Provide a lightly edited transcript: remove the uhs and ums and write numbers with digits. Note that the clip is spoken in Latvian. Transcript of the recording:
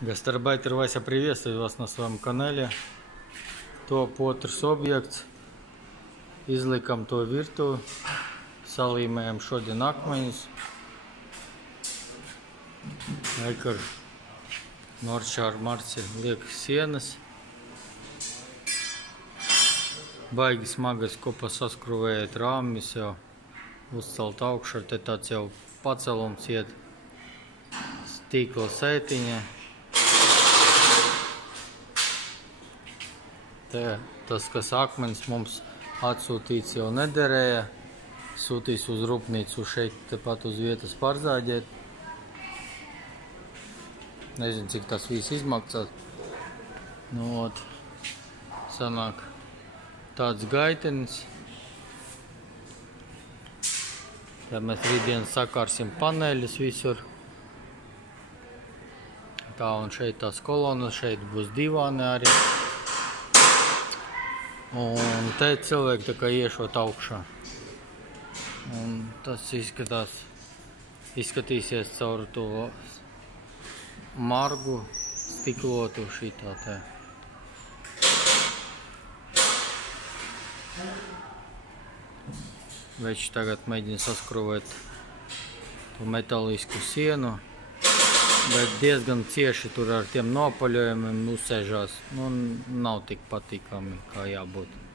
Гастарбайтер Вася приветствует вас на своем канале. Top otrs objekts. Izlikam to virtuvi, salīmējam šodien akmeņus. Ekar Norčāra Marci liek sienas. Baigi smagas kopa saskruvējot rāmis jau uzcelt augšā, te tāds jau pacelums iet, stīkla saitiņa. Te tas, kas akmenis mums atsūtīts, jau nederēja. Sūtīs uz rūpnīcu šeit tepat uz vietas pārzāģēt. Nezinu, cik tas viss izmaksās. Nu, sanāk tāds gaitenis. Ja mēs rītdien sakārsim paneļus visur. Tā, un šeit tās kolonas, šeit būs divāni arī. Un te cilvēki tā kā iešot augšā. Un tas izskatīsies caur to margu stiklotu šitā te. Veči tagad mēģina saskruvēt to metālisku sienu, bet diezgan cieši tur ar tiem nopaļojumiem uzsēžās. Nu, nav tik patīkami, kā jābūt.